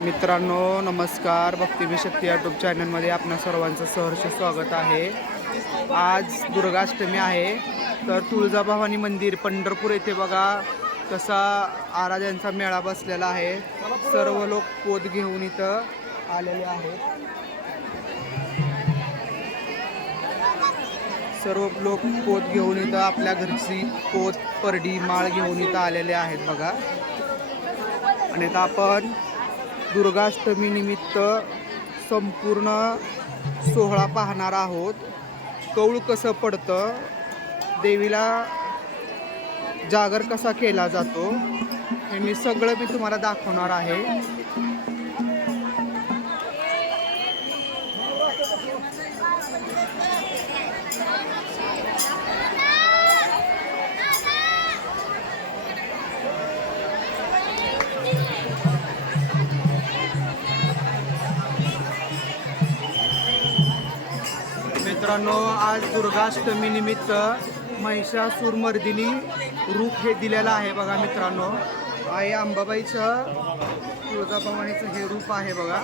मित्रांनो नमस्कार, भक्तिमय शक्ती यूट्यूब चॅनलमध्ये आपणा सर्वांचं सहर्ष स्वागत आहे। आज दुर्गाष्टमी आहे, तर तुळजाभवानी मंदिर पंढरपूर येथे बघा कसा आराध्यांचा मेळा बसलेला आहे। सर्व लोक पोत घेऊन इथं आलेले आहेत। सर्व लोक पोत घेऊन इथं आपल्या घरची पोत परडी माळ घेऊन इथं आलेले आहेत बघा। आणि आता आपण दुर्गाष्टमी निमित्त संपूर्ण सोहळा पाहणार आहोत। कौल कसं पडतं, देवीला जागर कसा केला जातो, हे मी सगळं तुम्हाला दाखवणार आहे। मित्रांनो, आज दुर्गाष्टमी निमित्त महिषासुरमर्दिनी रूप हे दिलेलं आहे बघा। मित्रांनो, आई अंबाबाईचं तुळजाभवानीचं हे रूप आहे बघा।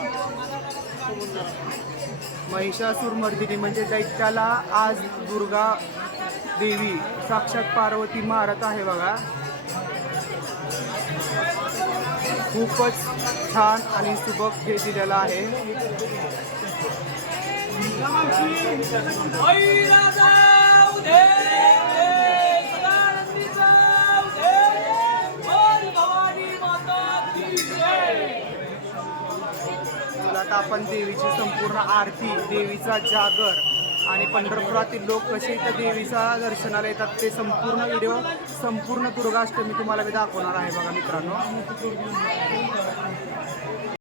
महिषासुरमर्दिनी म्हणजे दैत्याला आज दुर्गा देवी साक्षात पार्वती मारत आहे बघा। खूपच छान आणि सुबक हे दिलेलं आहे। आता आपण देवीची संपूर्ण आरती, देवीचा जागर आणि पंढरपुरातील लोक कसे इथं देवीचा दर्शनाला येतात ते संपूर्ण व्हिडिओ, संपूर्ण दुर्गाष्टमी तुम्हाला मी दाखवणार आहे बघा मित्रांनो।